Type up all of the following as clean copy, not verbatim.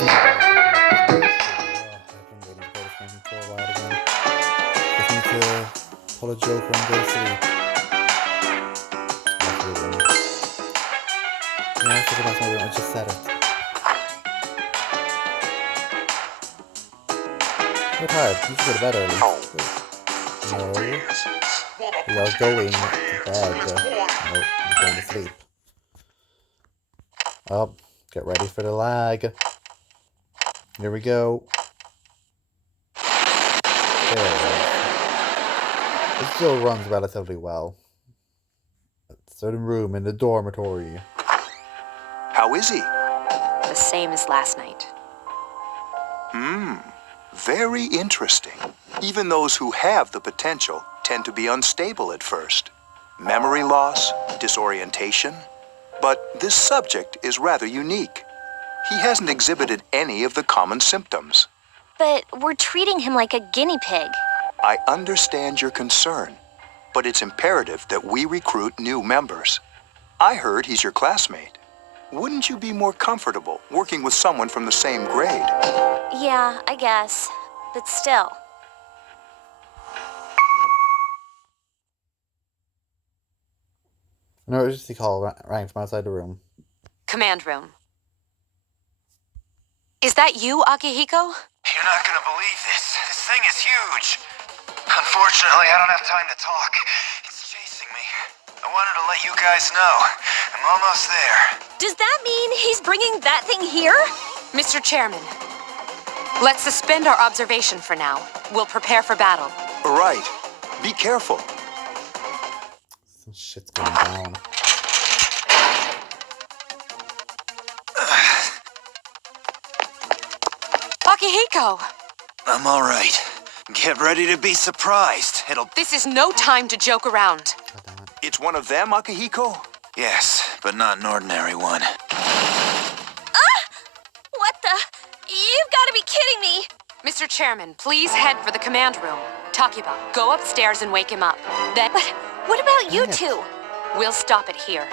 I've been waiting to play this game for a while again. Just need to pull a joker and go to sleep. Absolutely. Yeah, I have to go back to my room. I just said it. You're tired. You should go to bed early. No. We are going to bed. No, you're going to sleep. Oh, get ready for the lag. Here we go. There it is. It still runs relatively well. A certain room in the dormitory. How is he? The same as last night. Very interesting. Even those who have the potential tend to be unstable at first. Memory loss, disorientation. But this subject is rather unique. He hasn't exhibited any of the common symptoms. But we're treating him like a guinea pig. I understand your concern, but it's imperative that we recruit new members. I heard he's your classmate. Wouldn't you be more comfortable working with someone from the same grade? Yeah, I guess. But still. An emergency call rang from outside the room. Command room. Is that you, Akihiko? You're not gonna believe this. This thing is huge. Unfortunately, I don't have time to talk. It's chasing me. I wanted to let you guys know. I'm almost there. Does that mean he's bringing that thing here? Mr. Chairman, let's suspend our observation for now. We'll prepare for battle. Right. Be careful. Some shit's going down. Akihiko! I'm alright. Get ready to be surprised. This is no time to joke around. God damn it. It's one of them, Akihiko? Yes, but not an ordinary one. What the? You've got to be kidding me! Mr. Chairman, please head for the command room. Takiba, go upstairs and wake him up. Then... But what about you Dang it. two? We'll stop it here.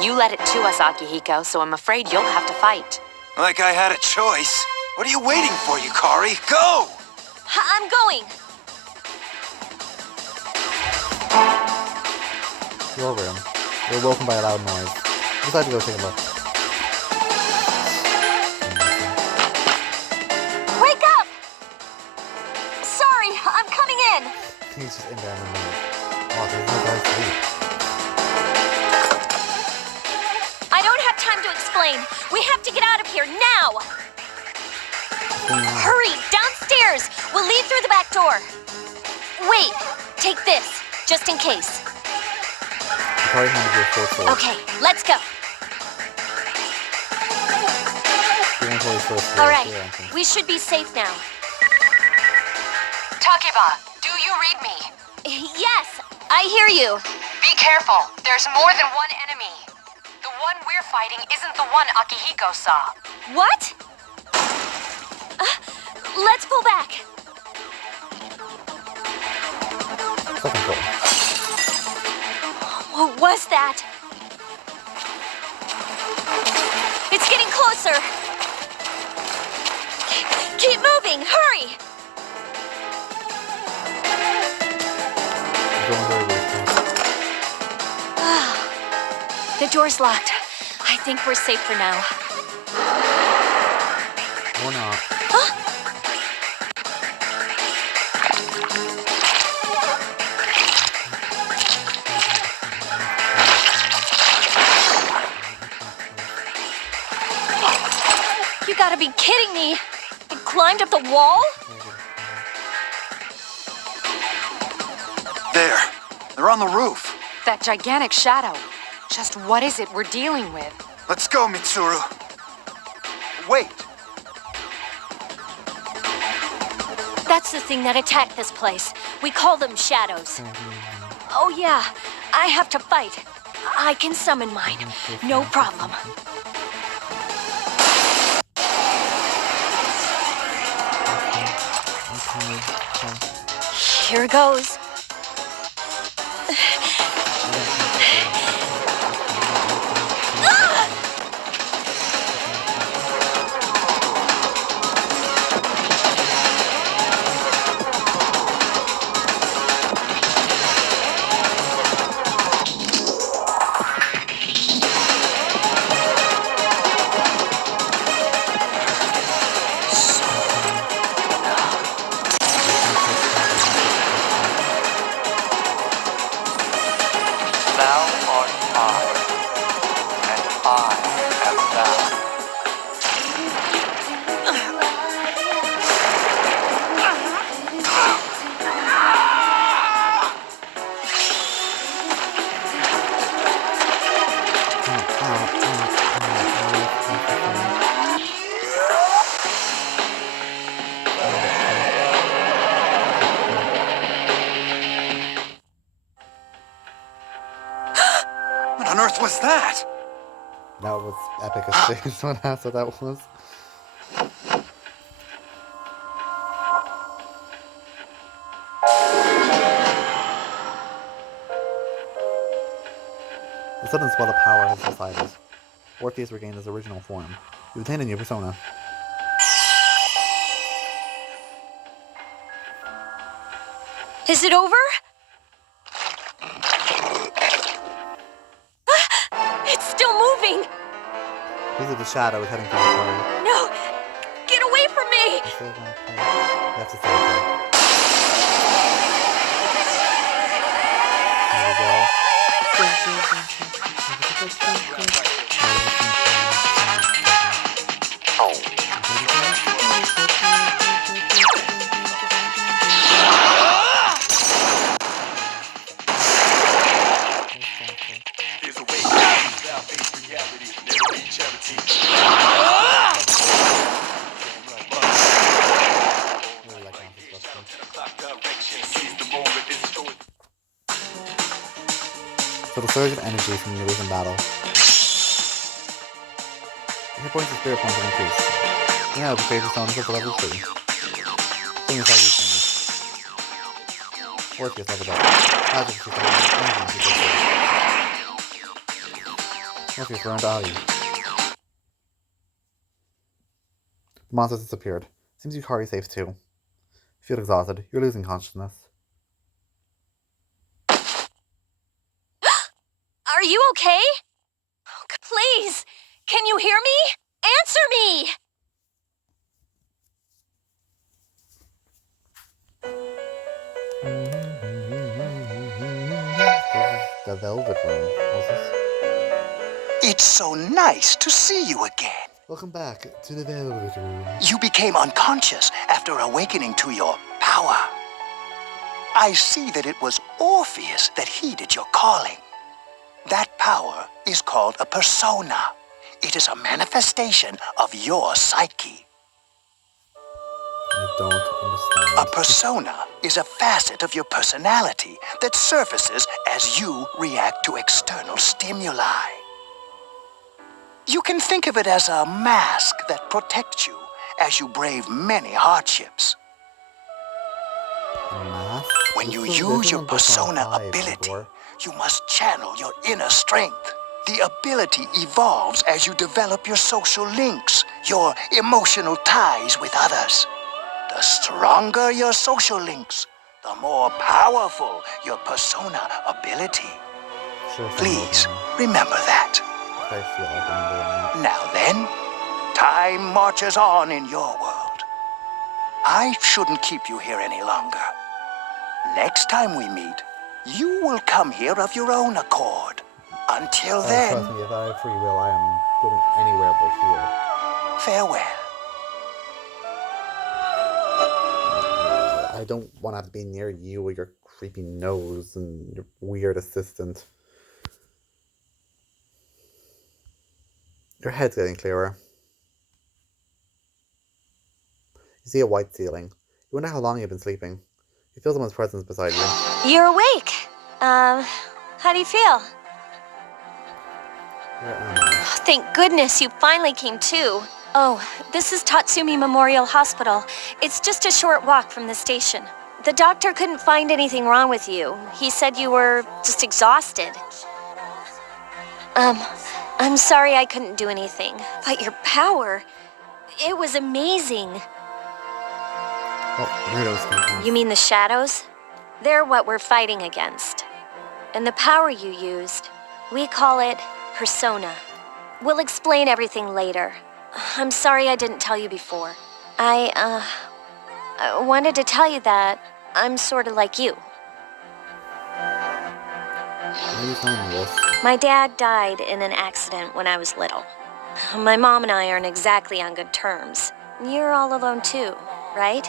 You led it to us, Akihiko, so I'm afraid you'll have to fight. Like I had a choice. What are you waiting for, Yukari? Go! I'm going. Your room. You're woken by a loud noise. Decide to go take a look. Wake up! Sorry, I'm coming in. He's just in there in the mood. Oh, there's no guy asleep. I don't have time to explain. We have to get out of here now. What's going on? Hurry, downstairs. We'll leave through the back door. Wait, take this, just in case. You probably handed you a short sword. Okay, let's go. You're going for his first sword. All right, Here, Anthony. we should be safe now. Takiba, do you read me? Yes, I hear you. Be careful. There's more than one enemy. The one we're fighting isn't the one Akihiko saw. What? Let's pull back. Second floor. What was that? It's getting closer. Keep moving, hurry! You're going very weird. The door's locked. I think we're safe for now. Or not. You gotta be kidding me! It climbed up the wall? There. They're on the roof. That gigantic shadow. Just what is it we're dealing with? Let's go, Mitsuru. Wait. That's the thing that attacked this place. We call them shadows. Oh yeah, I have to fight. I can summon mine. No problem. Here goes. epic escape. Someone asked what that was. The sudden swell of power has subsided. Orpheus regained his original form. He obtained a new persona. Is it over? It's still moving! These are the shadows heading for the party. No! Get away from me! You still wanna play? You have to stay with her. So the surge of energy from your recent battle. Hit points and spirit points have increased. Now the favorite stone is up to level 3. Thing is how you can. Orpheus leveled up. Magic is leveled up. Energy is equal to. Orpheus learned value. The monsters disappeared. Seems Yukari safe too. You feel exhausted. You're losing consciousness. Are you okay? Please, can you hear me? Answer me! The Velvet Room, was this? It's so nice to see you again. Welcome back to the Velvet Room. You became unconscious after awakening to your power. I see that it was Orpheus that heeded your calling. That power is called a persona. It is a manifestation of your psyche. I don't understand. A persona is a facet of your personality that surfaces as you react to external stimuli. You can think of it as a mask that protects you as you brave many hardships. A mask? When you This use isn't your persona 5 ability, before. you must channel your inner strength. The ability evolves as you develop your social links, your emotional ties with others. The stronger your social links, the more powerful your persona ability. Sure, Please remember that. I feel like I'm doing that. Now then, time marches on in your world. I shouldn't keep you here any longer. Next time we meet, you will come here of your own accord. Until then, Trust me, if I have free will, I am going anywhere but here. farewell. I don't want to have to be near you with your creepy nose and your weird assistant. Your head's getting clearer. You see a white ceiling. You wonder how long you've been sleeping. You feel someone's presence beside you. You're awake. How do you feel? Where am I? Thank goodness you finally came to. Oh, this is Tatsumi Memorial Hospital. It's just a short walk from the station. The doctor couldn't find anything wrong with you. He said you were just exhausted. I'm sorry I couldn't do anything. But your power, it was amazing. Oh, Rudo's speaking. You mean the shadows? They're what we're fighting against. And the power you used, we call it persona. We'll explain everything later. I'm sorry I didn't tell you before. I wanted to tell you that I'm sort of like you. Why are you telling me this? My dad died in an accident when I was little. My mom and I aren't exactly on good terms. You're all alone too, right?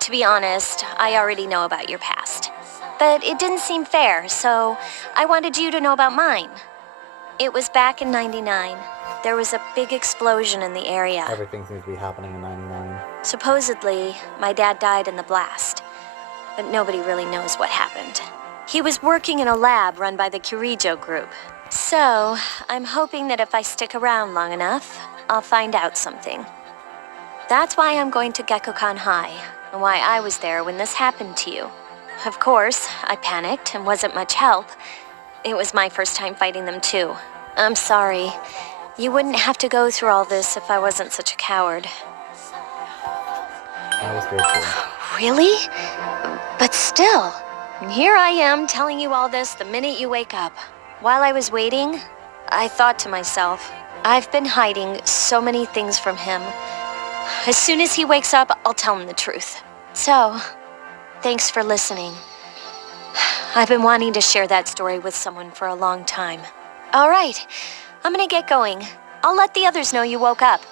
To be honest, I already know about your past. But it didn't seem fair, so I wanted you to know about mine. It was back in '99. There was a big explosion in the area. Everything seems to be happening in 99. Supposedly, my dad died in the blast. But nobody really knows what happened. He was working in a lab run by the Kirijo group. So, I'm hoping that if I stick around long enough, I'll find out something. That's why I'm going to Gekkokan High, and why I was there when this happened to you. Of course, I panicked and wasn't much help. It was my first time fighting them too. I'm sorry. You wouldn't have to go through all this if I wasn't such a coward. I was scared too. Really? But still, here I am telling you all this the minute you wake up. While I was waiting, I thought to myself, I've been hiding so many things from him. As soon as he wakes up, I'll tell him the truth. So, thanks for listening. I've been wanting to share that story with someone for a long time. All right, I'm gonna get going. I'll let the others know you woke up.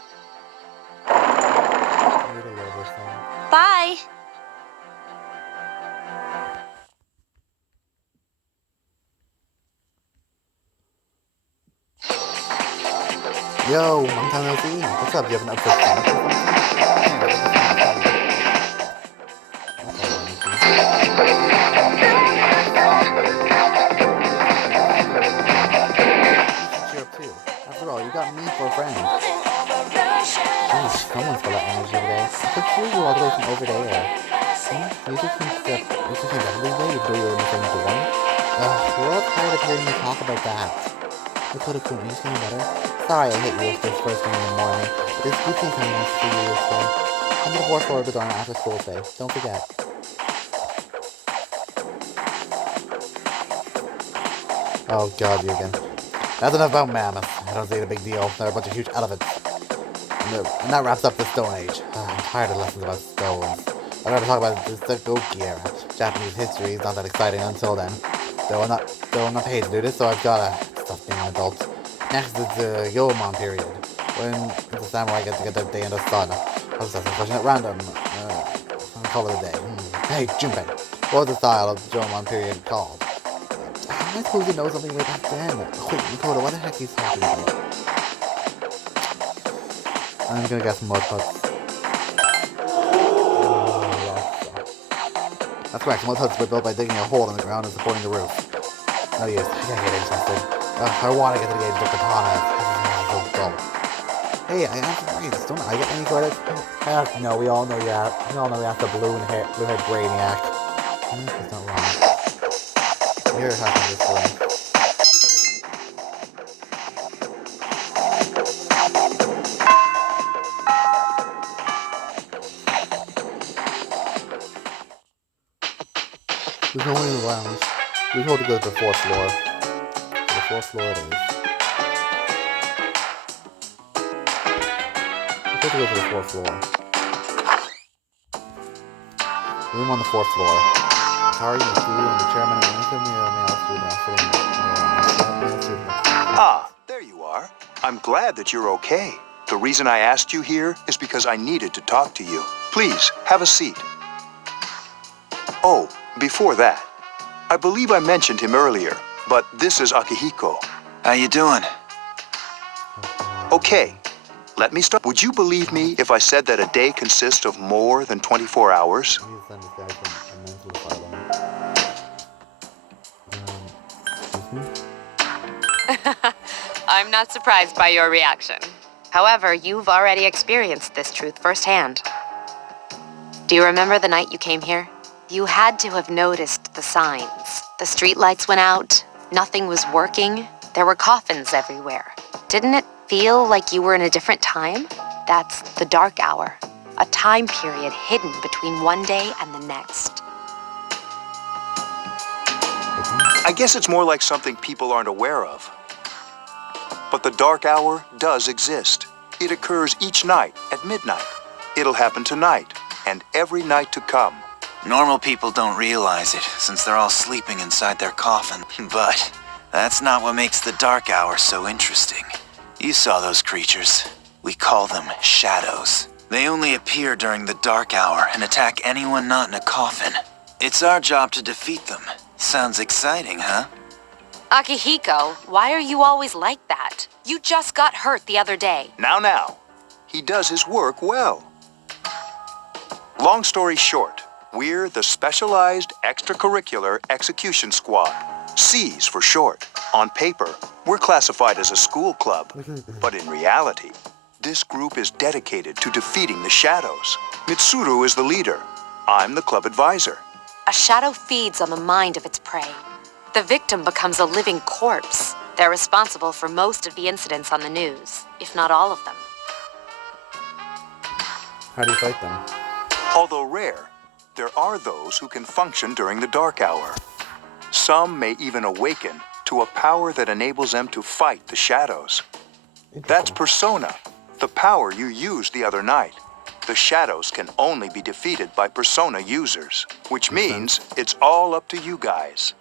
Need a lover song. Bye! Yo, long time no see. What's up? Do you have an episode 5 or something? Cheer up too. After all, you got me for a friend. Jeez, someone's got that energy today. I could hear you all the way from over there. Music seems every way you though you're in the same dorm. We're all tired of hearing you talk about that. I could have been anything better. Sorry I hit you with this first thing in the morning, but this good thing coming to see you this day. I'm to the fourth floor of the dorm after school today. Don't forget. Oh god, you again. That's enough about mammoths. I don't see the big deal. They're a bunch of huge elephants. And that wraps up the Stone Age. I'm tired of lessons about stones. I'd rather talk about the Sengoku era. Japanese history is not that exciting until then. Though I'm not paid to do this, so I've gotta stop being an adult. Next is the Yomon period, when the samurai get to get their day in the sun. I'll just ask a question at random. I'll call it a day. Hey, Junpei, what was the style of the Yomon period called? How am I supposed to know something way back then? Wait, Makoto, what the heck are you talking about? I'm gonna guess mud huts. That's correct, mud huts were built by digging a hole in the ground and supporting the roof. No use, I can't get interested. I want to get to the age of katana. So dull. Hey, I answered right. Don't I get any credit? No, we all know that. We all know that's the blue-haired brainiac. That's not wrong. You're talking this way. There's no one in the lounge. We're told to go to the 4th floor. The 4th floor it is. We're told to go to the 4th floor. Room on the 4th floor. Atari, Matsuda, and the chairman and anything male student. Ah, there you are. I'm glad that you're okay. The reason I asked you here is because I needed to talk to you. Please, have a seat. Oh, before that, I believe I mentioned him earlier, but this is Akihiko. How you doing? Okay, let me start. Would you believe me if I said that a day consists of more than 24 hours? I need to send this guy from a mental asylum. Excuse me? I'm not surprised by your reaction. However, you've already experienced this truth firsthand. Do you remember the night you came here? You had to have noticed the signs. The streetlights went out, nothing was working, there were coffins everywhere. Didn't it feel like you were in a different time? That's the dark hour, a time period hidden between one day and the next. I guess it's more like something people aren't aware of. But the dark hour does exist. It occurs each night at midnight. It'll happen tonight and every night to come. Normal people don't realize it, since they're all sleeping inside their coffin. But that's not what makes the dark hour so interesting. You saw those creatures. We call them shadows. They only appear during the dark hour and attack anyone not in a coffin. It's our job to defeat them. Sounds exciting, huh? Akihiko, why are you always like that? You just got hurt the other day. Now. He does his work well. Long story short, we're the Specialized Extracurricular Execution Squad. SEAS for short. On paper, we're classified as a school club, but in reality, this group is dedicated to defeating the shadows. Mitsuru is the leader. I'm the club advisor. A shadow feeds on the mind of its prey. The victim becomes a living corpse. They're responsible for most of the incidents on the news, if not all of them. How do you fight them? Although rare, there are those who can function during the dark hour. Some may even awaken to a power that enables them to fight the shadows. That's Persona, the power you used the other night. The shadows can only be defeated by Persona users, which means it's all up to you guys.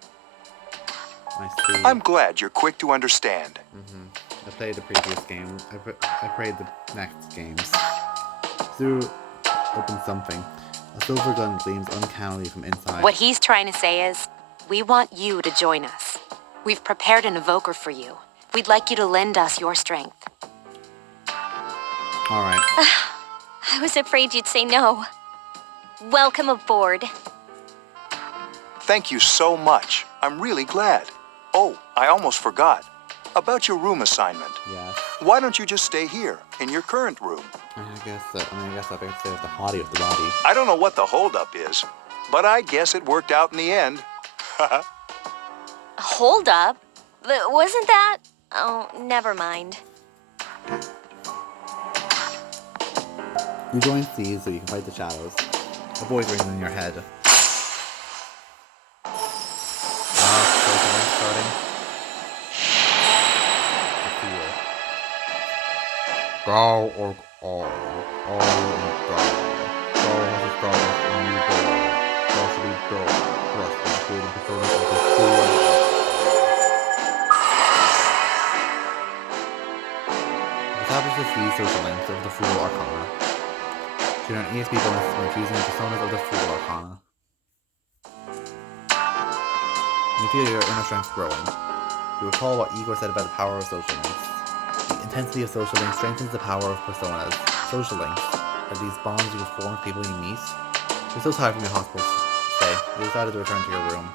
I see. I'm glad you're quick to understand. I played the previous game. I played the next games. Zuru opens something. A silver gun gleams uncannily from inside. What he's trying to say is, we want you to join us. We've prepared an evoker for you. We'd like you to lend us your strength. Alright. I was afraid you'd say no. Welcome aboard. Thank you so much. I'm really glad. Oh, I almost forgot. About your room assignment. Yes. Why don't you just stay here, in your current room? I guess I'll be able to stay with the hottie of the body. I don't know what the holdup is, but I guess it worked out in the end. Hold up. Wasn't that? Oh, never mind. You join Thieves so you can fight the shadows. A voice rings in your head. Starting. Thou or all and thou. Thou hast established a new goal. Thou shalt be built, thrust, and include the personas of the fool. Establish the three social links of the Fool Arcana. To earn ESP bonuses when choosing the personas of the Fool Arcana. You feel your inner strength growing. You recall what Igor said about the power of social links. The intensity of social links strengthens the power of personas. Social links are these bonds you form with people you meet. You're so tired from your hospital stay, you decided to return to your room.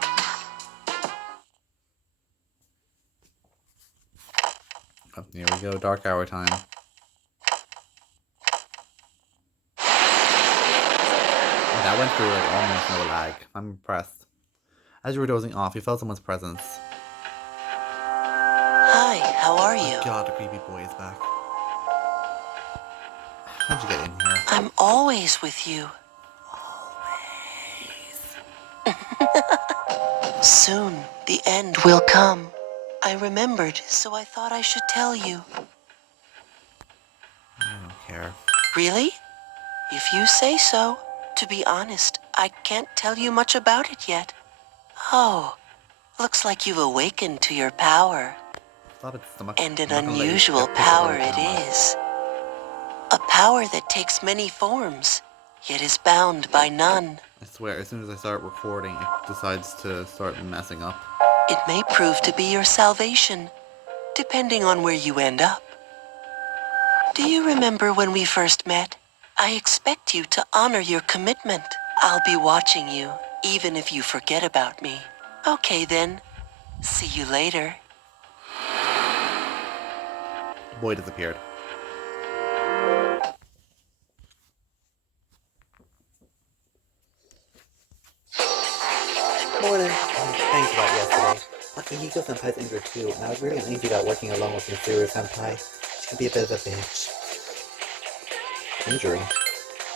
Oh, here we go, dark hour time. That went through like almost no lag. I'm impressed. As you were dozing off, you felt someone's presence. Hi, how are you? Oh God, the creepy boy is back. How'd you get in here? I'm always with you. Always. Soon, the end will come. I remembered, so I thought I should tell you. I don't care. Really? If you say so. To be honest, I can't tell you much about it yet. Oh, looks like you've awakened to your power. Stop it, stomach. And an I'm not gonna let you unusual get pissed power about it is. A power that takes many forms, yet is bound by none. I swear, as soon as I start recording, it decides to start messing up. It may prove to be your salvation, depending on where you end up. Do you remember when we first met? I expect you to honor your commitment. I'll be watching you, even if you forget about me. Okay then. See you later. The boy disappeared. Morning. Thanks about yesterday. Lucky Hiko Senpai's injured too, and I was really uneasy about working along with Mitsuru Senpai. She can be a bit of a bitch. Injury?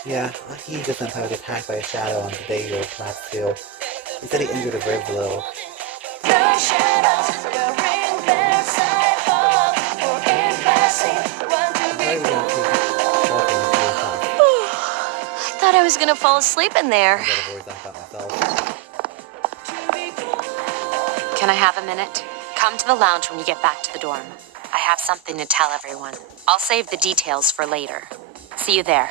Yeah, Hiko Senpai was attacked by a shadow on the day your class too. He said he injured his ribs a little. I thought I was gonna fall asleep in there. Can I have a minute? Come to the lounge when you get back to the dorm. I have something to tell everyone. I'll save the details for later. See you there.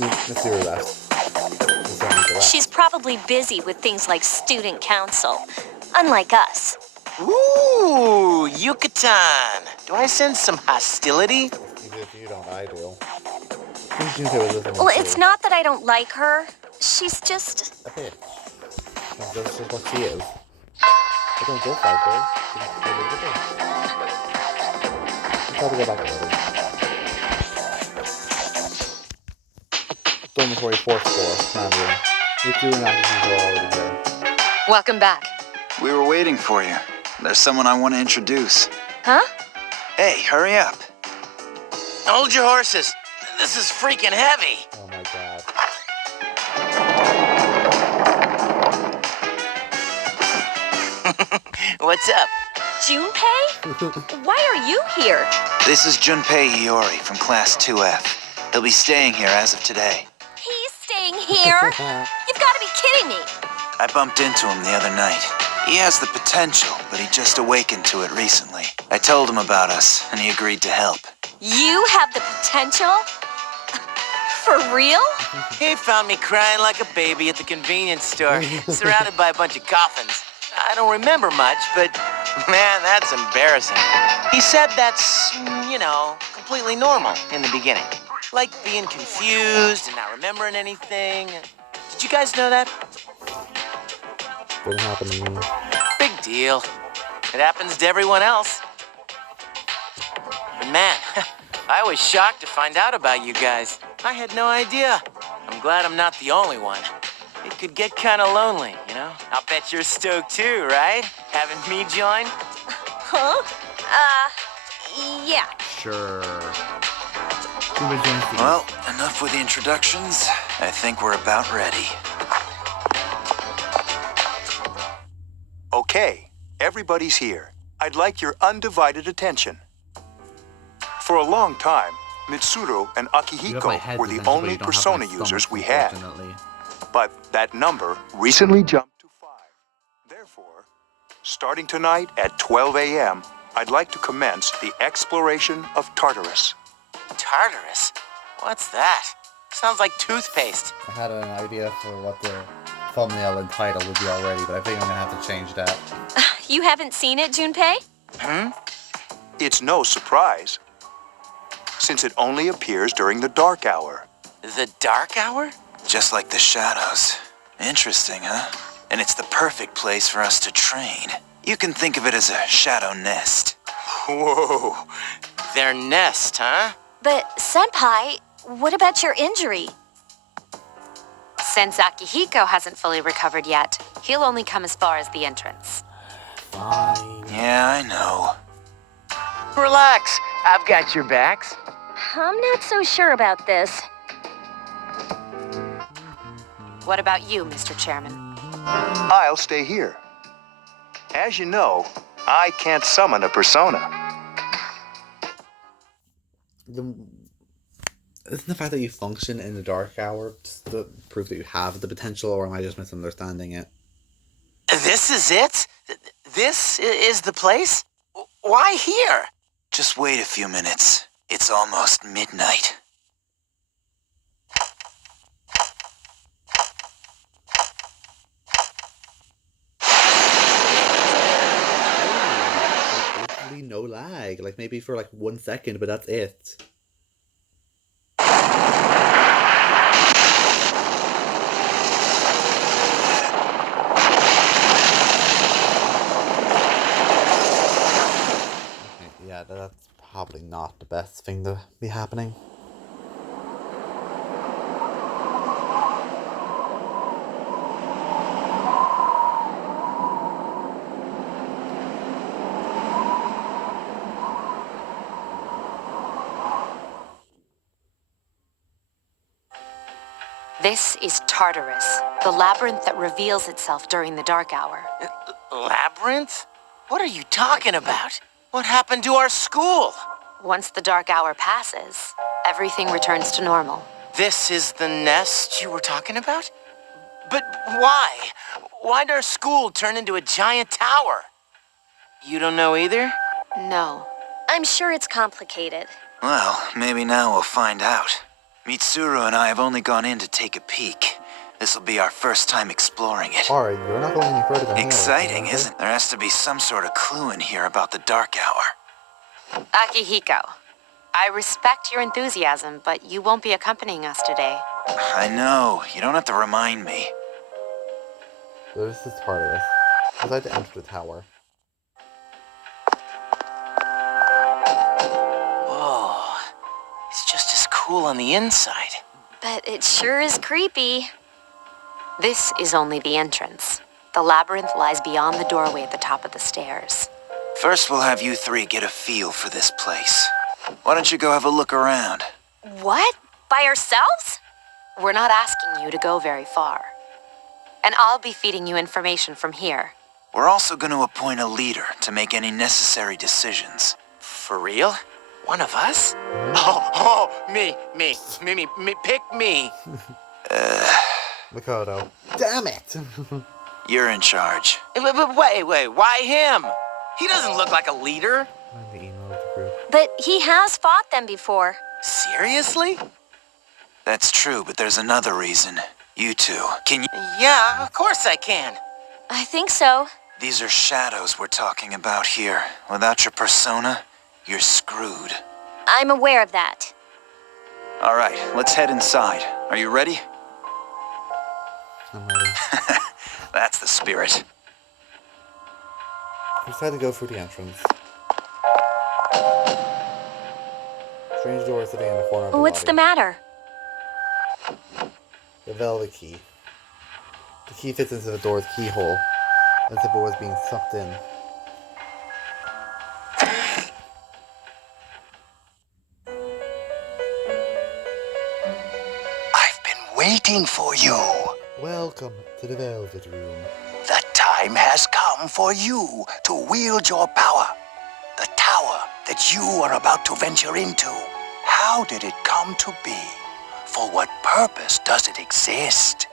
Mitsuru left. She's probably busy with things like student council, unlike us. Ooh, Yucatan! Do I sense some hostility? Even if you don't, I do. Well, it's not that I don't like her. She's just... A bitch. That's just what she is. I don't dislike her. I'll probably go back later. Dormitory 4th floor, command room. You two and Akihiko are already there. Welcome back. We were waiting for you. There's someone I want to introduce. Huh? Hey, hurry up. Hold your horses. This is freaking heavy. Oh my god. What's up? Junpei? Why are you here? This is Junpei Iori from Class 2F. He'll be staying here as of today. He's staying here? You've got to be kidding me. I bumped into him the other night. He has the potential, but he just awakened to it recently. I told him about us, and he agreed to help. You have the potential? For real? He found me crying like a baby at the convenience store, surrounded by a bunch of coffins. I don't remember much, but man, that's embarrassing. He said that's, completely normal in the beginning. Like being confused and not remembering anything. Did you guys know that? Didn't happen to me. Big deal. It happens to everyone else. But man, I was shocked to find out about you guys. I had no idea. I'm glad I'm not the only one. It could get kind of lonely, I'll bet you're stoked too, right? Having me join? Huh? Yeah. Sure. Well, enough with the introductions. I think we're about ready. Okay, everybody's here. I'd like your undivided attention. For a long time, Mitsuru and Akihiko were the only persona users we had. But that number recently jumped to 5. Therefore, starting tonight at 12 a.m., I'd like to commence the exploration of Tartarus. Tartarus? What's that? Sounds like toothpaste. I had an idea for what the thumbnail and title would be already, but I think I'm gonna have to change that. You haven't seen it, Junpei? It's no surprise, since it only appears during the dark hour. The dark hour? Just like the shadows. Interesting, huh? And it's the perfect place for us to train. You can think of it as a shadow nest. Whoa. Their nest, huh? But, Senpai, what about your injury? Since Akihiko hasn't fully recovered yet, he'll only come as far as the entrance. Fine. Yeah, I know. Relax. I've got your backs. I'm not so sure about this. What about you, Mr. Chairman? I'll stay here. As you know, I can't summon a persona. Isn't the fact that you function in the dark hour just the proof that you have the potential, or am I just misunderstanding it? This is it? This is the place? Why here? Just wait a few minutes. It's almost midnight. Basically no lag. Like maybe for like 1 second, but that's it. Yeah, that's probably not the best thing to be happening. This is Tartarus, the labyrinth that reveals itself during the dark hour. Labyrinth? What are you talking about? What happened to our school? Once the dark hour passes, everything returns to normal. This is the nest you were talking about? But why? Why'd our school turn into a giant tower? You don't know either? No. I'm sure it's complicated. Well, maybe now we'll find out. Mitsuru and I have only gone in to take a peek. This'll be our first time exploring it. Alright, you're not going any further than Exciting, isn't it? There has to be some sort of clue in here about the dark hour. Akihiko, I respect your enthusiasm, but you won't be accompanying us today. I know. You don't have to remind me. So this is Tartarus. I'd like to enter the tower. Whoa. It's just as cool on the inside. But it sure is creepy. This is only the entrance. The labyrinth lies beyond the doorway at the top of the stairs. First, we'll have you three get a feel for this place. Why don't you go have a look around? What? By ourselves? We're not asking you to go very far. And I'll be feeding you information from here. We're also going to appoint a leader to make any necessary decisions. For real? One of us? Oh, me, pick me. Makoto. Damn it! You're in charge. Wait, why him? He doesn't look like a leader. I'm the emo of the group. But he has fought them before. Seriously? That's true, but there's another reason. You two, can you... Yeah, of course I can. I think so. These are shadows we're talking about here. Without your persona, you're screwed. I'm aware of that. All right, let's head inside. Are you ready? I'm ready. That's the spirit. We decided to go through the entrance. Strange door sitting in the corner of the What's the lobby. matter? The velvet key. The key fits into the door's keyhole, as if it was being sucked in. I've been waiting for you. Welcome to the Velvet Room. The time has come for you to wield your power. The tower that you are about to venture into. How did it come to be? For what purpose does it exist?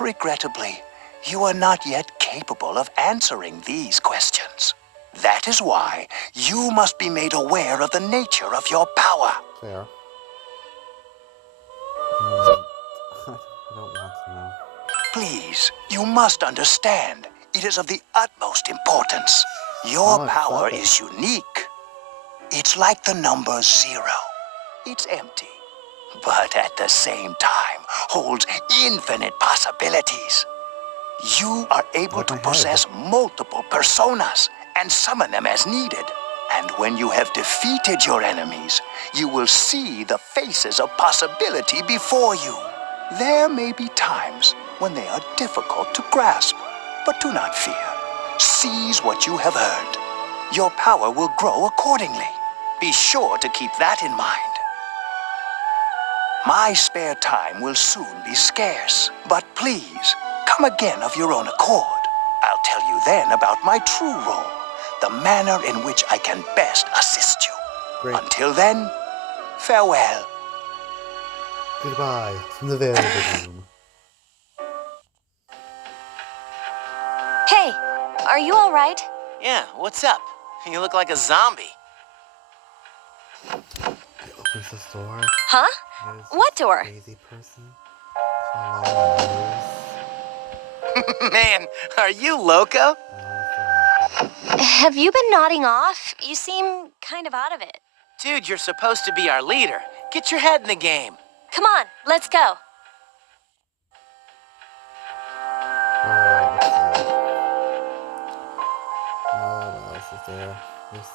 Regrettably, you are not yet capable of answering these questions. That is why you must be made aware of the nature of your power. Fair. I don't want to know. Please, you must understand. It is of the utmost importance. Your Oh, power stop it. is unique. It's like the number 0. It's empty, but at the same time holds infinite possibilities. You are able Like to my head. possess multiple personas and summon them as needed. And when you have defeated your enemies, you will see the faces of possibility before you. There may be times when they are difficult to grasp, but do not fear. Seize what you have earned. Your power will grow accordingly. Be sure to keep that in mind. My spare time will soon be scarce, but please, come again of your own accord. I'll tell you then about my true role, the manner in which I can best assist you. Great. Until then, farewell. Goodbye from the Velvet Room. Hey, are you all right? Yeah, what's up? You look like a zombie. He opens this door. Huh? There's What this door? Crazy person. With a long nose. Man, are you loco? Have you been nodding off? You seem kind of out of it. Dude, you're supposed to be our leader. Get your head in the game. Come on, let's go. Alright, let's see. What else is there? This...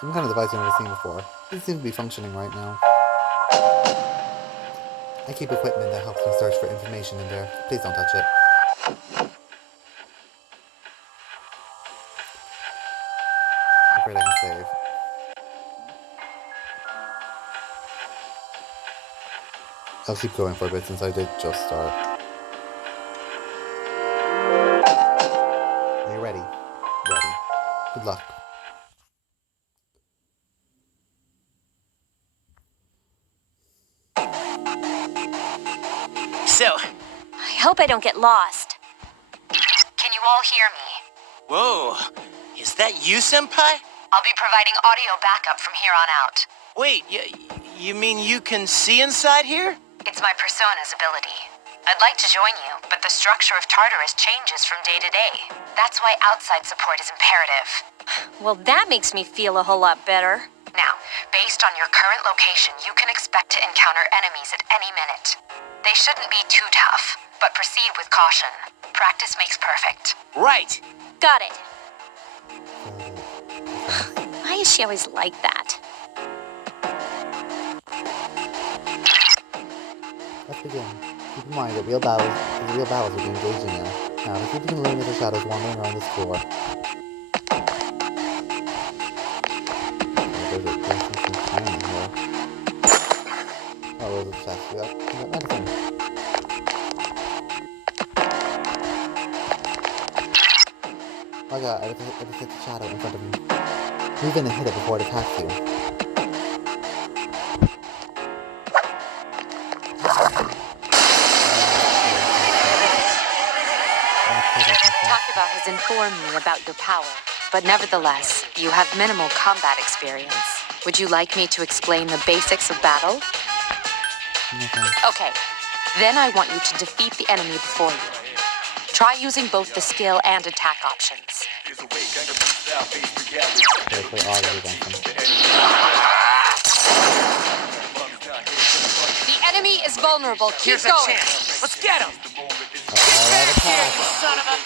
Some kind of device I've never seen before. Doesn't seem to be functioning right now. I keep equipment that helps me search for information in there. Please don't touch it. I'm afraid I can save. I'll keep going for a bit since I did just start. Are you ready? Ready. Good luck. So, I hope I don't get lost. Can you all hear me? whoa, is that you, Senpai? I'll be providing audio backup from here on out. Wait, you mean you can see inside here? It's my persona's ability. I'd like to join you, but the structure of Tartarus changes from day to day. That's why outside support is imperative. Well, that makes me feel a whole lot better. Now, based on your current location, you can expect to encounter enemies at any minute. They shouldn't be too tough, but proceed with caution. Practice makes perfect. Right. Got it. Why is she always like that? Let's begin. Keep in mind that real battles will be engaged in now. Now, if you can eliminate the shadows wandering around this floor. There's something shining here. Oh, there's a chest. We got medicine. Oh god, I just hit the shadow in front of you. Move in and hit it before it attacks you. Takeba has informed me about your power, but nevertheless, you have minimal combat experience. Would you like me to explain the basics of battle? Okay, then I want you to defeat the enemy before you. Try using both the skill and attack options. The enemy is vulnerable. Keep Here's a going. chance. Let's get him. Alright, attack! You son of a...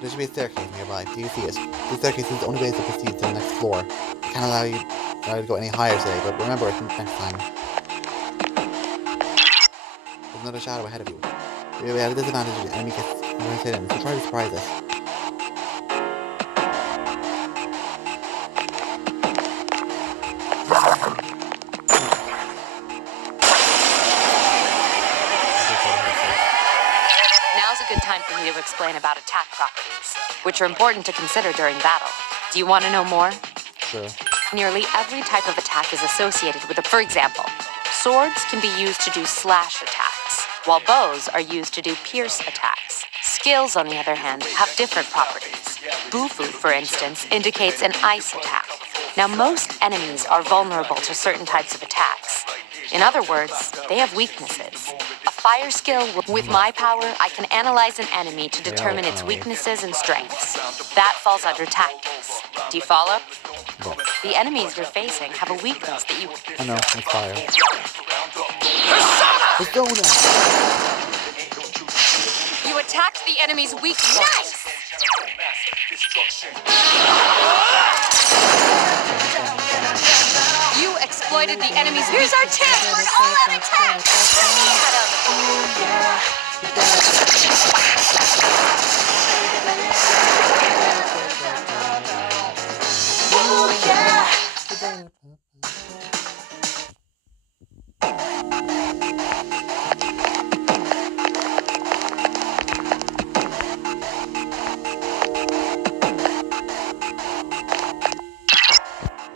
There should be a staircase nearby. Do you see it? The staircase is the only way to proceed to the next floor. I can't allow you to go any higher today, but remember it next time. There's another shadow ahead of you. We have a disadvantage if the enemy gets right in, so try to surprise us. Now's a good time for me to explain about attack properties, which are important to consider during battle. Do you want to know more? Sure. Nearly every type of attack is associated with for example, swords can be used to do slash attacks, while bows are used to do pierce attacks. Skills, on the other hand, have different properties. Bufu, for instance, indicates an ice attack. Now, most enemies are vulnerable to certain types of attacks. In other words, they have weaknesses. A fire skill, with my power, I can analyze an enemy to determine its weaknesses and strengths. That falls under tactics. Do you follow? Yeah. The enemies you're facing have a weakness that you... I know, it's fire. It's donut! You attacked the enemy's weakness. Nice! You exploited the enemy's weakness. Here's our chance for an all-out attack!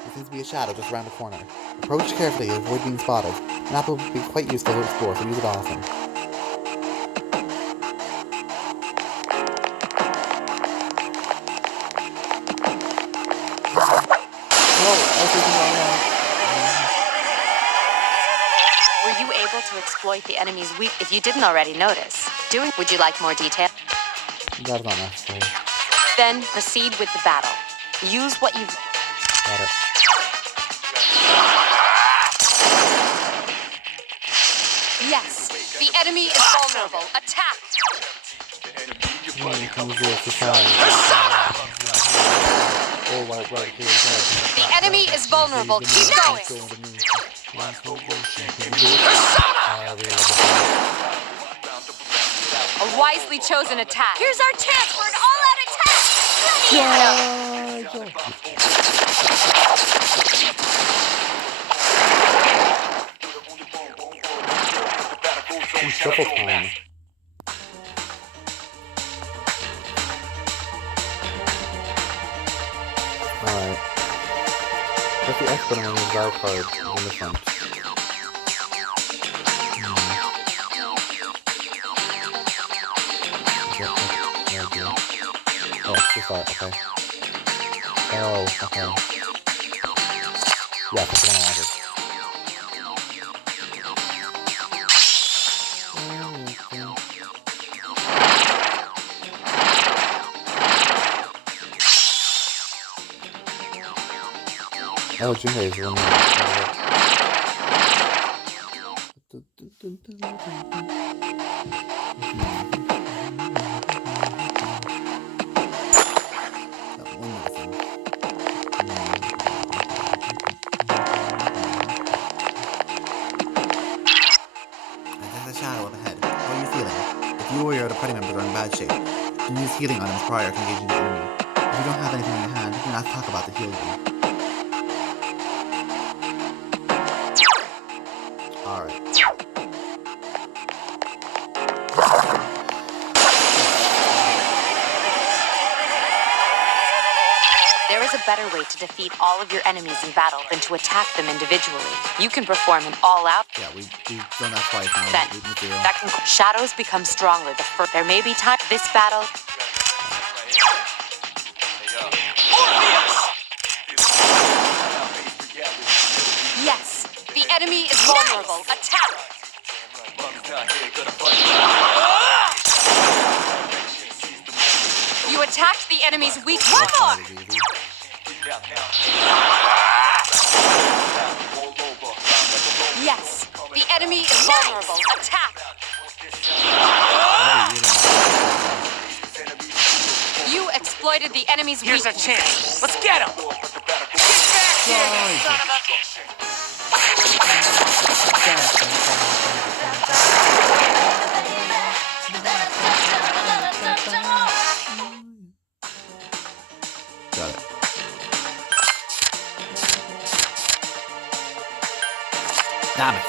There seems to be a shadow just around the corner. Approach carefully to avoid being spotted. An apple would be quite useful to explore, so use it often. Were you able to exploit the enemy's weak... If you didn't already notice, would you like more detail? That's not necessary. Then proceed with the battle. Use what you've... Got it. Yes, the enemy is vulnerable. Attack! The enemy is vulnerable. Keep going. A wisely chosen attack. Here's our chance for an all-out attack! Ready? Triple time. Alright. What's the expert on the guard card in this one? Oh, just that, okay. Oh, okay. Yeah, that's the one I wanted. Oh, Junpei is one. There's a shadow up ahead. How are you feeling? If you or your other party members are in bad shape, you use healing items prior to engaging the enemy. If you don't have anything in your hand, you can ask talk about the healing. Alright. There is a better way to defeat all of your enemies in battle than to attack them individually. You can perform an all-out. Yeah, we've done that twice now. Then, that can shadows become stronger the first. There may be time. This battle. Yes, the enemy is vulnerable. Attack! You attacked the enemy's weak. One more! Yes, the enemy is vulnerable. Attack! You exploited the enemy's weakness. Here's a chance. Let's get him. Get back here, you son of a... Got it. Damn it.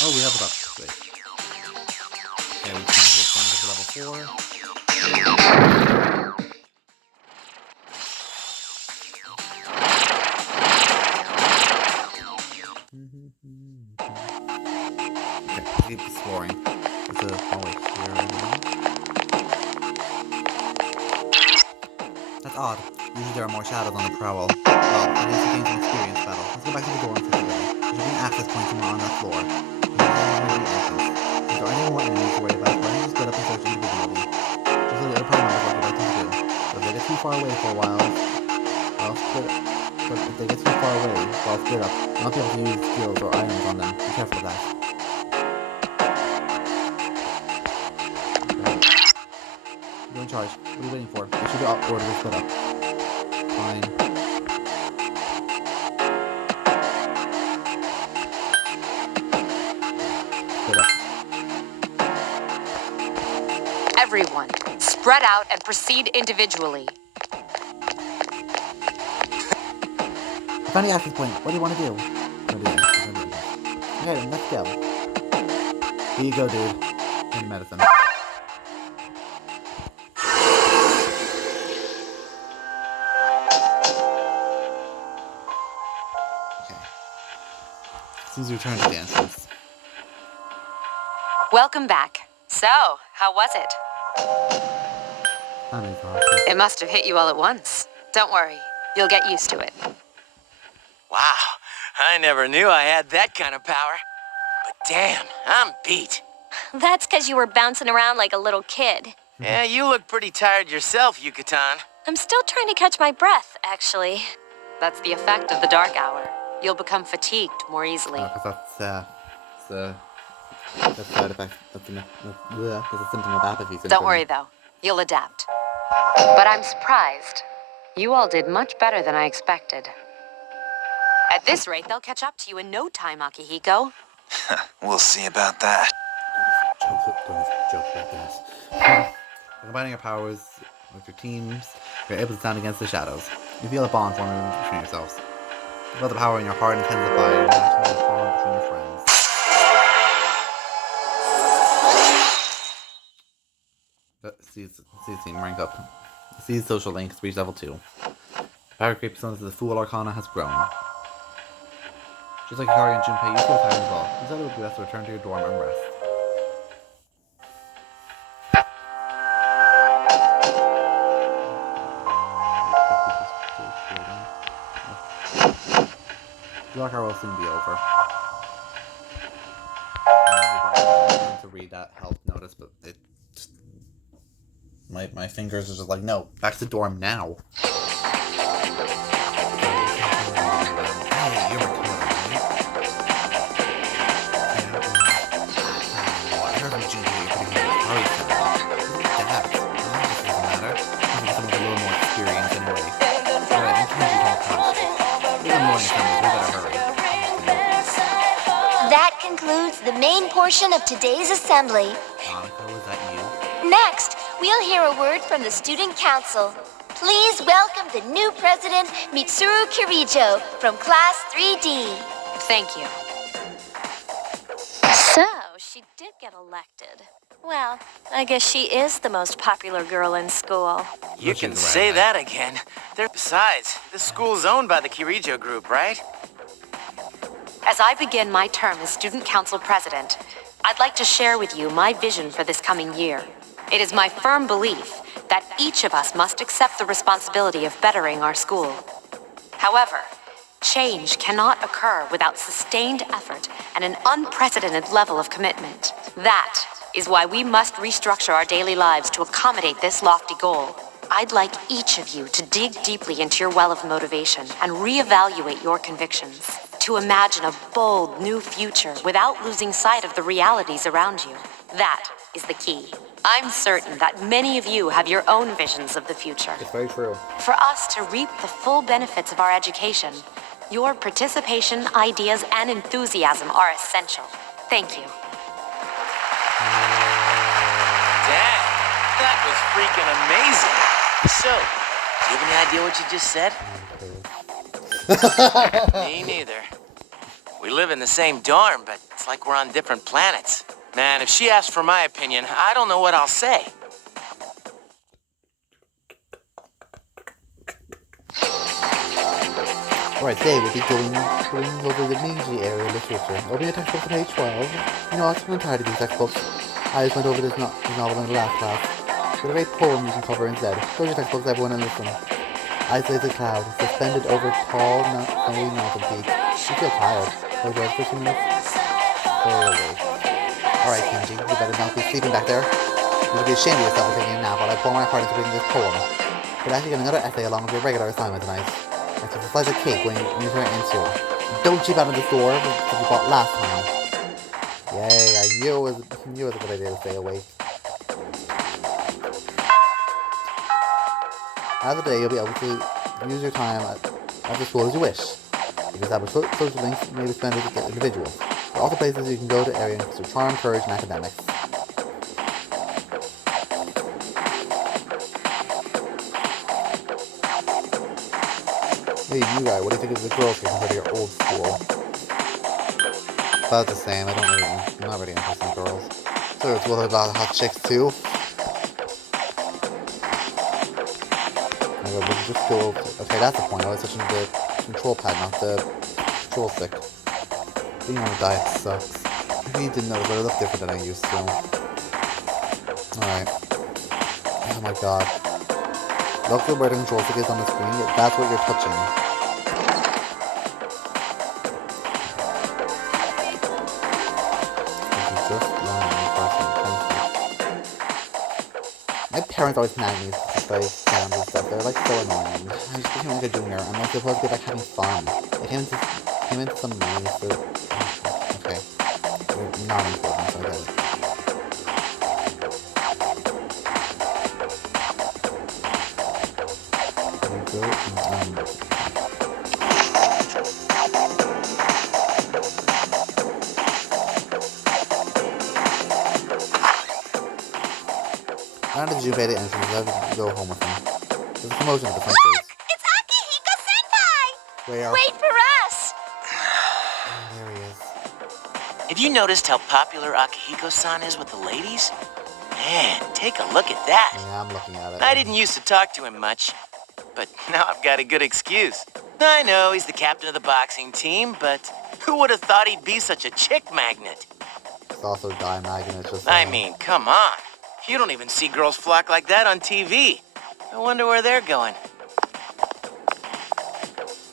Oh, we leveled up. Great. Okay, we can go to level 4. Okay, keep exploring. There's a hallway here. That's odd. Usually there are more shadows on the prowl. Well, I need to gain some experience battle. Let's go back to the door and see the way. There should be an access point somewhere on that floor. If there are any more enemies to worry about, why don't you split up and search individually? Just let the other party members what you'd like them to do. But if they get too far away for a while, I'll split up. But if they get too far away, I'll split up. I'll not be able to use skills or items on them. Be careful of that. You're in charge. What are you waiting for? We should order to split up. Fine. Split up. Everyone, spread out and proceed individually. I found the access point. What do you want to do? Okay, then let's go. Here you go, dude. In medicine. Okay. Seems your turn to dance. Welcome back. So, how was it? I'm exhausted. It must have hit you all at once. Don't worry, you'll get used to it. Wow, I never knew I had that kind of power. But damn, I'm beat. That's because you were bouncing around like a little kid. Yeah, you look pretty tired yourself, Yucatan. I'm still trying to catch my breath, actually. That's the effect of the dark hour. You'll become fatigued more easily. Because that's a side effect. That's a symptom of apathy syndrome. Don't worry, though. You'll adapt. But I'm surprised. You all did much better than I expected. At this rate, they'll catch up to you in no time, Akihiko. We'll see about that. Joke about that. Combining your powers with your teams, you're able to stand against the shadows. You feel a bond forming between yourselves. You feel the power in your heart intensify, and naturally the bond between your friends. See the team rank up. See the social links, reach level 2. Power creep sons of the Fool Arcana has grown. Just like Hikari and Junpei, you feel tired as well. You thought it would be best to return to your dorm and rest. The dark hour will soon be over. I'm going to read that health notice, but it My fingers are just like, no, back to the dorm now. Hey, you're recording, right? I heard from Judy that you're putting in a hurry for me. Dad, this doesn't matter. I'm with a little more experience anyway. Alright, and Kenji don't touch. We got more assemblies, we better hurry. That concludes the main portion of today's assembly. Monica, was that you? Next, we'll hear a word from the Student Council. Please welcome the new president, Mitsuru Kirijo, from Class 3D. Thank you. So, she did get elected. Well, I guess she is the most popular girl in school. You can say that again. Besides, the school's owned by the Kirijo Group, right? As I begin my term as Student Council President, I'd like to share with you my vision for this coming year. It is my firm belief that each of us must accept the responsibility of bettering our school. However, change cannot occur without sustained effort and an unprecedented level of commitment. That is why we must restructure our daily lives to accommodate this lofty goal. I'd like each of you to dig deeply into your well of motivation and reevaluate your convictions, to imagine a bold new future without losing sight of the realities around you. That is the key. I'm certain that many of you have your own visions of the future. It's very true. For us to reap the full benefits of our education, your participation, ideas, and enthusiasm are essential. Thank you. Dang, that was freaking amazing. So, do you have any idea what you just said? Me neither. We live in the same dorm, but it's like we're on different planets. Man, if she asks for my opinion, I don't know what I'll say. Alright, today we'll be going over the Meiji area literature. Open your textbook to page 12. You know what, I'm tired of these textbooks. I just went over this novel in the last class. There's a great poem you can cover instead. Close your textbooks, everyone, and listen. Isolated cloud, suspended over tall, snowy mountain peak. You feel tired. Close your eyes for 2 minutes. Alright, Kenji, you better not be sleeping back there. You should be ashamed of yourself for taking a nap while I pour my heart into reading this poem. But actually get another essay along with your regular assignment tonight. It's a slice of cake when you turn it into. Don't cheap out of the store that you bought last time. Yay, I knew it was a good idea to stay awake. As of today, you'll be able to use your time at the school as you wish. You can establish social links and maybe spend it with individuals. There are also places you can go to areas to charm, courage, and academics. Hey, you guy, what do you think of the girls here compared to your old school? About the same, I'm not really interested in girls. So it's all about hot chicks too. We'll just go. Okay, that's the point. I was touching the control pad, not the control stick. Being on a diet sucks. Maybe you didn't notice, but I look different than I used to. Alright. Oh my god. Look at where the control stick is on the screen. That's what you're touching. My parents always nag me with like sounds and stuff. They're like so annoying. I just became like a junior. I'm like supposed to be like having fun. I came into some money, so okay. They're not important, so I get it. There we go. I don't know if you pay the entrance, I have to go home with him. There's a commotion at the front gate. It's Akihiko-senpai! Where? Wait for us! There he is. Have you noticed how popular Akihiko-san is with the ladies? Man, take a look at that. Yeah, I'm looking at it. I didn't used to talk to him much, but now I've got a good excuse. I know he's the captain of the boxing team, but who would have thought he'd be such a chick magnet? It's also Guy Magnet, just I mean, come on. You don't even see girls flock like that on TV. I wonder where they're going.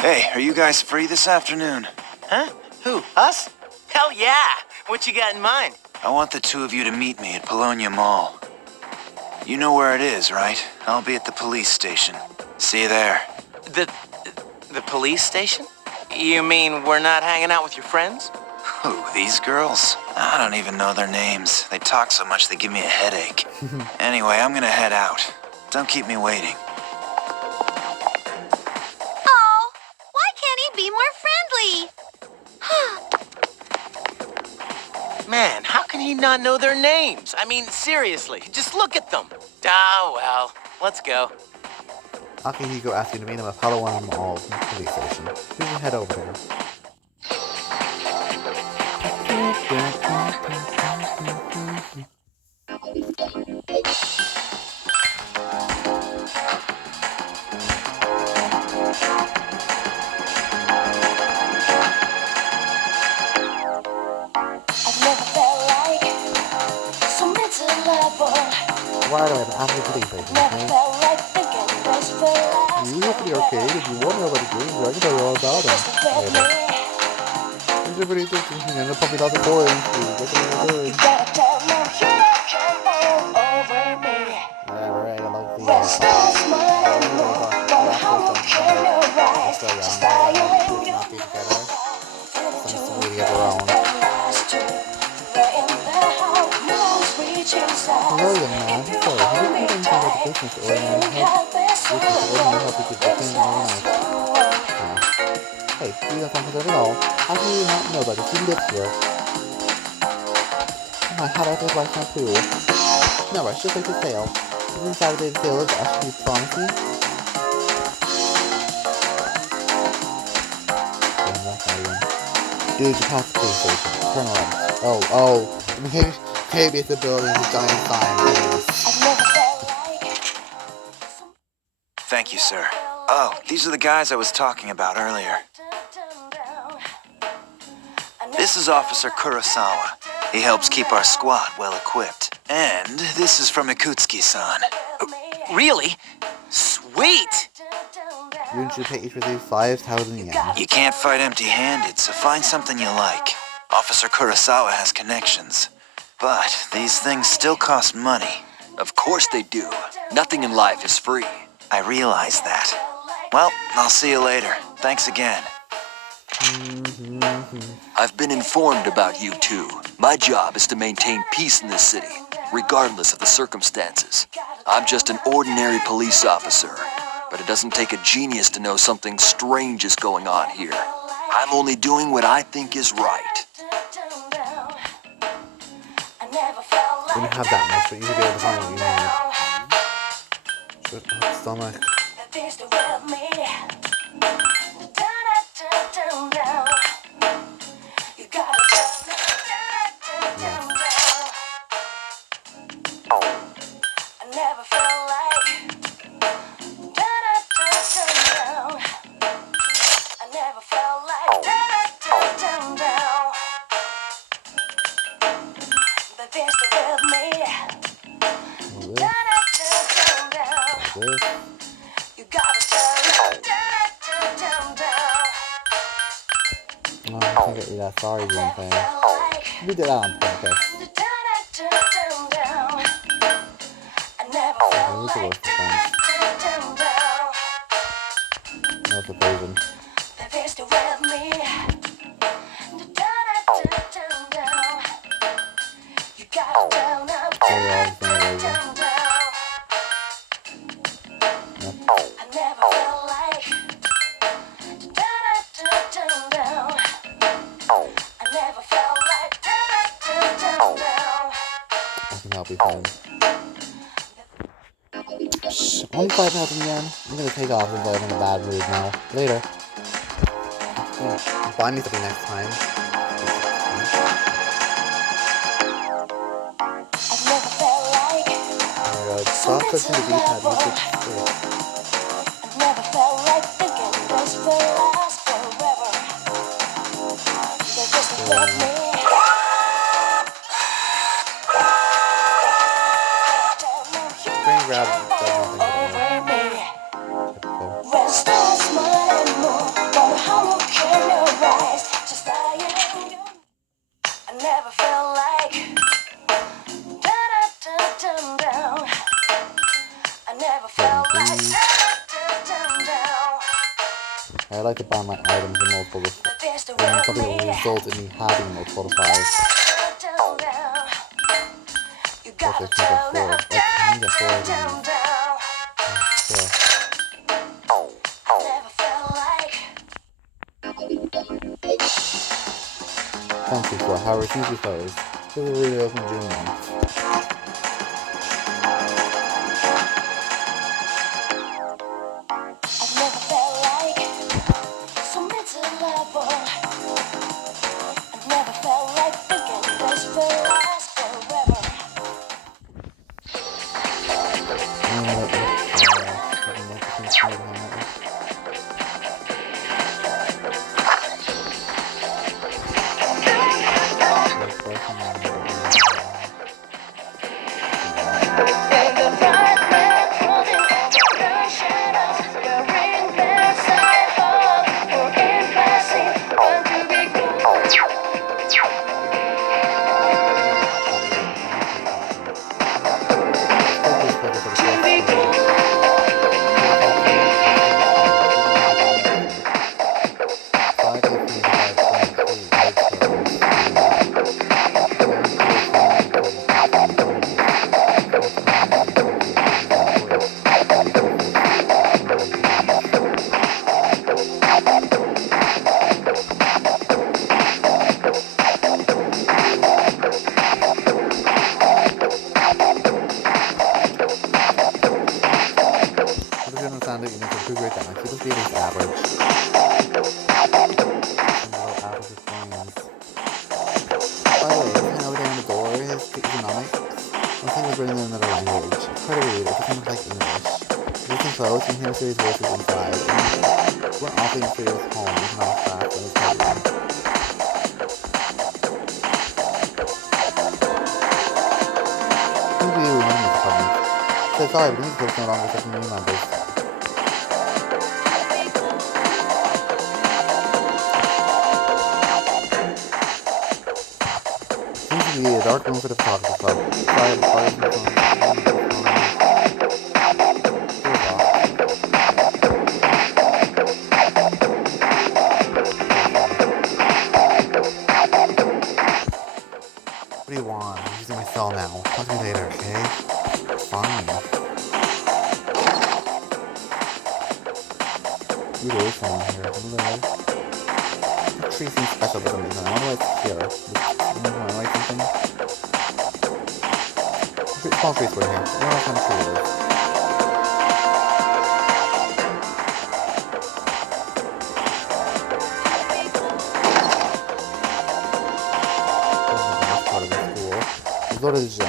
Hey, are you guys free this afternoon? Huh? Who? Us? Hell yeah! What you got in mind? I want the two of you to meet me at Polonia Mall. You know where it is, right? I'll be at the police station. See you there. The police station? You mean we're not hanging out with your friends? Who, these girls? I don't even know their names. They talk so much they give me a headache. Anyway, I'm gonna head out. Don't keep me waiting. Oh, why can't he be more friendly? Man, how can he not know their names? I mean, seriously, just look at them. Ah, well, let's go. Akihiko asks you to meet him at Palawan Mall police station. You can head over there. Why do I have an Apple police station? You go to the arcade if you want to know about the games. I can tell you all about them. Everybody thinks you can end up pumping out the coins. Get them in the third. Alright, I like Hello, young man. So, have you heard anything about the business ordinary help? Ordinary help you could obtain overnight. Hey, you got something at all. How do you not know about this? You live here. Oh my, how do I feel like that too? No, it's just like the sale. Isn't Saturday the sale is actually promising? Dude, you passed the police station. Turn around. Oh. Maybe it's a building with a giant sign, please. Thank you, sir. Oh, these are the guys I was talking about earlier. This is Officer Kurosawa. He helps keep our squad well equipped. And this is from Ikutsuki-san. Really? Sweet! You should pay each receive 5,000 yen. You can't fight empty-handed, so find something you like. Officer Kurosawa has connections. But these things still cost money. Of course they do. Nothing in life is free. I realize that. Well, I'll see you later. Thanks again. I've been informed about you two. My job is to maintain peace in this city, regardless of the circumstances. I'm just an ordinary police officer, but it doesn't take a genius to know something strange is going on here. I'm only doing what I think is right. We don't have that much, but you should be able to find what you need. Good stomach. Oh, I can't get rid of that sorry green thing. We did that on purpose. I need to work for fun. That's a version. I'll be fine. Only 5,000 yen. I'm gonna take off if I'm in a bad mood now. Later. Buy me something next time. Oh my god, stop touching the D-pad. Grab nothing. I like to buy my items in multiple and something will result in me having multiple files. Plus I can get 4. I can get 4 of these. Thank you for how it's easy closed. So we really open June 1st. Series voices inside, and we're often in serious home, even off fast when it's heavy. Who do you remember the comments? Said sorry, but these books no longer such new members. Seems to be a dark room for the photography club. Sorry, the fire is now. Talk to me later, okay? Fine. There is someone here. Hello. The tree seems special for some reason. I wonder why it's here. Want to write something? Small trees were here. I wonder what kind of tree it is. Go to the gym.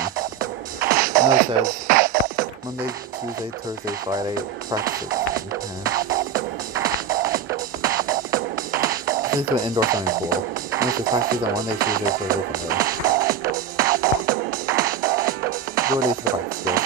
And it says Monday, Tuesday, Thursday, Friday, practice. Okay. This is an indoor swimming pool. And it says practice on Monday, Tuesday, Thursday, Friday. Go to the practice school.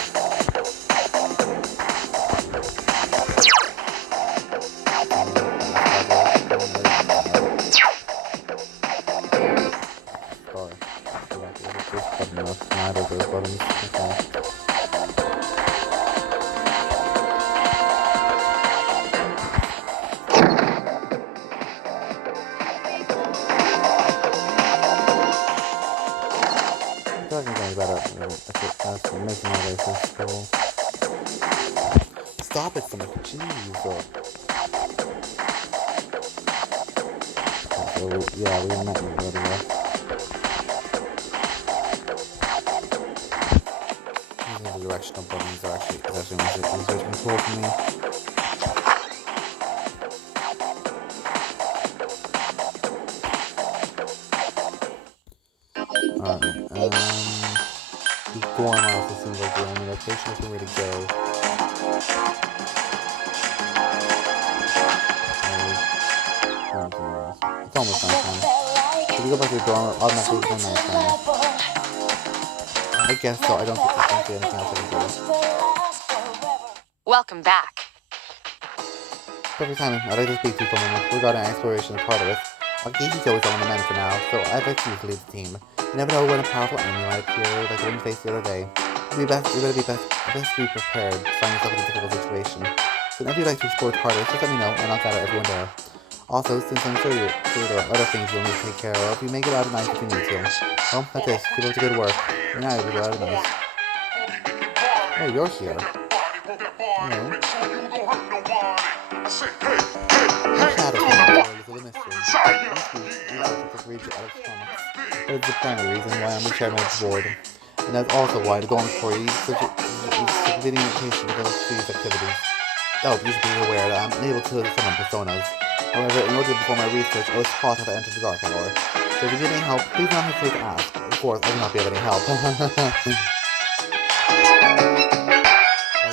Stop it, someone. Jeez. So, yeah, we met you earlier. Using the directional buttons are actually research control for me. Alright, Gorm also seems like the only location is where to go. It's almost nighttime. If you go back to the dorm, automatically it's nighttime. I guess so. I don't see anything else I can do. Welcome back. Perfect timing. I'd like to speak to you for a moment regarding exploration of Tartarus. Akihiko is on the men for now, so I'd like you to lead the team. You never know when a powerful enemy might appear, like the one you faced the other day. You better be best best be prepared to find yourself in a difficult situation. So whenever you'd like to explore harder, just let me know and I'll gather everyone there. Also, since I'm sure there are other things you'll need to take care of, you may get out of night if you need to. Well, that's it. Keep up the good work. You're not able to get out of night. Oh, you're here. Hello. That is the primary reason why I'm the chairman of the board. And that's also why the dormitory is such a fitting location to go to these activities. Oh, you should be aware that I'm unable to summon personas. However, in order to perform my research, I was taught how to enter the Dark Hour. So if you need any help, please don't hesitate to ask. Of course, I will not be of any help. Oh,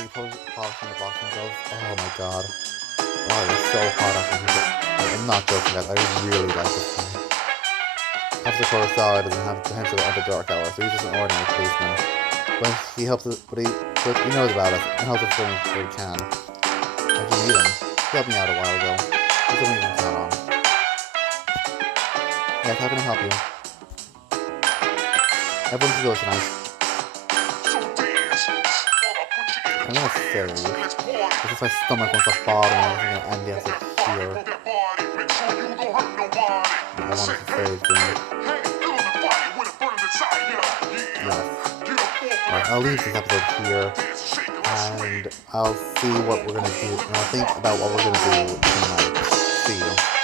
you polishing the boxing gloves? Oh my god. Oh, you're so hot after you. I'm not joking, guys. I really like this guy. Officer Kurosawa doesn't have the potential to enter the Dark Hour, so he's just an ordinary policeman. But he helps us, but he knows about us and helps us where he can. How'd you meet him? He helped me out a while ago. He's something you can count on. Yes, how can I help you? Everyone should go tonight. I'm gonna save. This is my stomach wants to bottom and I'm gonna end the episode here. I want to save game. Yes. Alright, I'll leave this episode here. And I'll see what we're gonna do. And I'll think about what we're gonna do tonight. See you.